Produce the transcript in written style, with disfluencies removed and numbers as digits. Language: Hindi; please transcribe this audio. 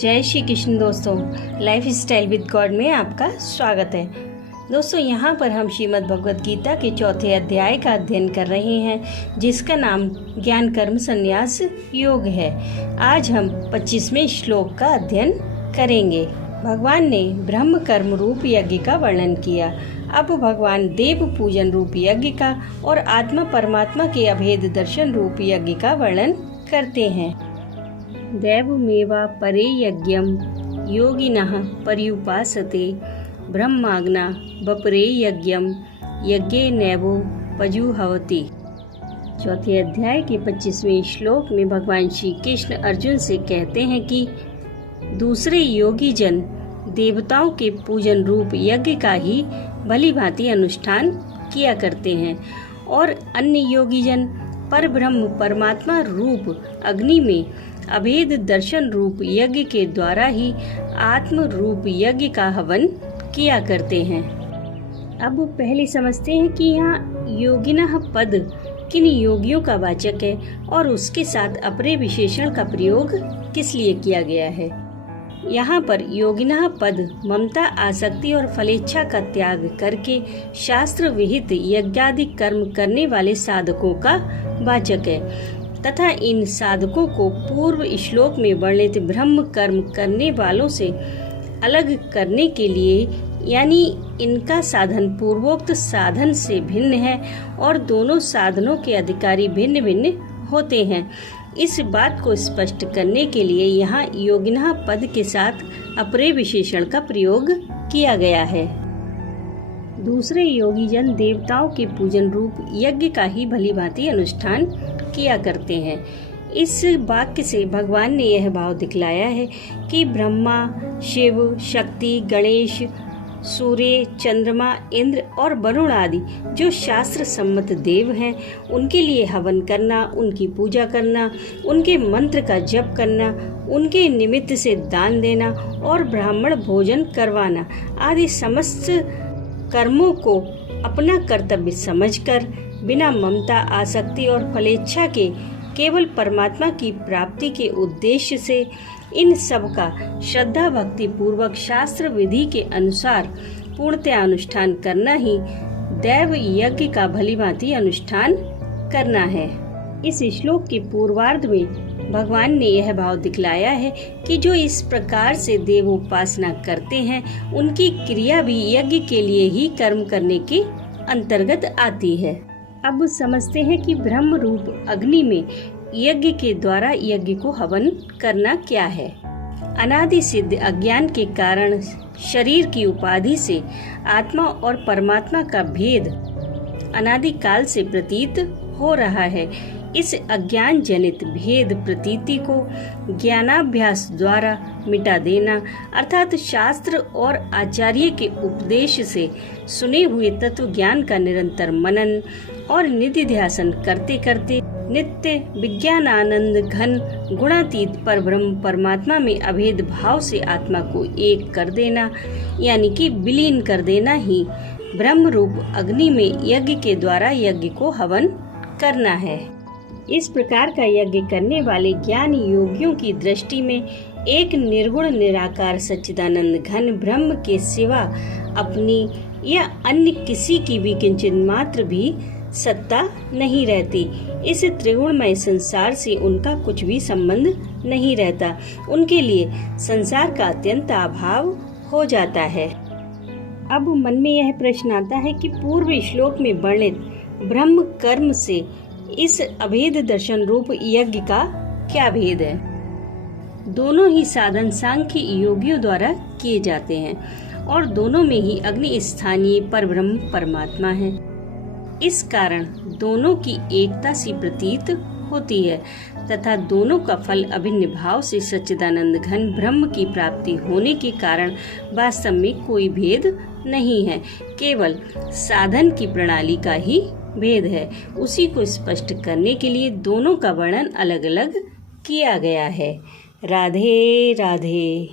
जय श्री कृष्ण दोस्तों, लाइफ स्टाइल विद गॉड में आपका स्वागत है। दोस्तों, यहाँ पर हम श्रीमद् भगवद गीता के चौथे अध्याय का अध्ययन कर रहे हैं, जिसका नाम ज्ञान कर्म संन्यास योग है। आज हम 25वें श्लोक का अध्ययन करेंगे। भगवान ने ब्रह्म कर्म रूप यज्ञ का वर्णन किया। अब भगवान देव पूजन रूप यज्ञ का और आत्मा परमात्मा के अभेद दर्शन रूप यज्ञ का वर्णन करते हैं। दैवमेवा परे यज्ञम योगिनः पर्युपासते ब्रह्माग्ना बपरे यज्ञम यज्ञे नैवो पजुहवति। चौथे अध्याय के 25वें श्लोक में भगवान श्री कृष्ण अर्जुन से कहते हैं कि दूसरे योगी जन देवताओं के पूजन रूप यज्ञ का ही भली भांति अनुष्ठान किया करते हैं और अन्य योगी जन पर ब्रह्म परमात्मा रूप अग्नि में अभेद दर्शन रूप यज्ञ के द्वारा ही आत्म रूप यज्ञ का हवन किया करते हैं। अब पहले समझते हैं कि यहाँ योगिनः पद किन योगियों का वाचक है और उसके साथ अपरे विशेषण का प्रयोग किस लिए किया गया है। यहाँ पर योगिनः पद ममता, आसक्ति और फलेच्छा का त्याग करके शास्त्र विहित यज्ञादि कर्म करने वाले साधकों का वाचक है तथा इन साधकों को पूर्व श्लोक में वर्णित ब्रह्म कर्म करने वालों से अलग करने के लिए, यानी इनका साधन पूर्वोक्त साधन से भिन्न है और दोनों साधनों के अधिकारी भिन्न भिन्न होते हैं। इस बात को स्पष्ट करने के लिए यहाँ योगिनः पद के साथ अपरे विशेषण का प्रयोग किया गया है। दूसरे योगी जन देवताओं के पूजन रूप यज्ञ का ही भली भांति अनुष्ठान किया करते हैं। इस वाक्य से भगवान ने यह भाव दिखलाया है कि ब्रह्मा, शिव, शक्ति, गणेश, सूर्य, चंद्रमा, इंद्र और वरुण आदि जो शास्त्र सम्मत देव हैं, उनके लिए हवन करना, उनकी पूजा करना, उनके मंत्र का जप करना, उनके निमित्त से दान देना और ब्राह्मण भोजन करवाना आदि समस्त कर्मों को अपना कर्तव्य समझकर बिना ममता, आसक्ति और फलेच्छा के केवल परमात्मा की प्राप्ति के उद्देश्य से इन सब का श्रद्धा भक्ति पूर्वक शास्त्र विधि के अनुसार पूर्णतया अनुष्ठान करना ही दैव यज्ञ का भली भांति अनुष्ठान करना है। इस श्लोक के पूर्वार्ध में भगवान ने यह भाव दिखलाया है कि जो इस प्रकार से देव उपासना करते हैं, उनकी क्रिया भी यज्ञ के लिए ही कर्म करने के अंतर्गत आती है। अब समझते हैं कि ब्रह्म रूप अग्नि में यज्ञ के द्वारा यज्ञ को हवन करना क्या है। अनादि सिद्ध अज्ञान के कारण शरीर की उपाधि से आत्मा और परमात्मा का भेद अनादि काल से प्रतीत हो रहा है। इस अज्ञान जनित भेद प्रतीति को ज्ञानाभ्यास द्वारा मिटा देना, अर्थात शास्त्र और आचार्य के उपदेश से सुने हुए तत्व ज्ञान का निरंतर मनन और निधिध्यासन करते करते नित्य विज्ञान आनंद घन गुणातीत पर ब्रह्म परमात्मा में अभेद भाव से आत्मा को एक कर देना, यानी कि विलीन कर देना ही ब्रह्म रूप अग्नि में यज्ञ के द्वारा यज्ञ को हवन करना है। इस प्रकार का यज्ञ करने वाले ज्ञान योगियों की दृष्टि में एक निर्गुण निराकार सच्चिदानंद घन ब्रह्म के सिवा अपनी या अन्य किसी की भी किंचित मात्र भी सत्ता नहीं रहती। इस त्रिगुणमय संसार से उनका कुछ भी संबंध नहीं रहता। उनके लिए संसार का अत्यंत अभाव हो जाता है। अब मन में यह प्रश्न आता है कि पूर्व श्लोक में वर्णित ब्रह्म कर्म से इस अभेद दर्शन रूप यज्ञ का क्या भेद है। दोनों ही साधन सांख्य योगियों द्वारा किए जाते हैं और दोनों में ही अग्नि स्थानीय परब्रह्म परमात्मा है। इस कारण दोनों की एकता सी प्रतीत होती है तथा दोनों का फल अभिन्न भाव से सच्चिदानंद घन ब्रह्म की प्राप्ति होने के कारण वास्तव में कोई भेद नहीं है, केवल साधन की प्रणाली का ही भेद है। उसी को स्पष्ट करने के लिए दोनों का वर्णन अलग अलग किया गया है। राधे राधे।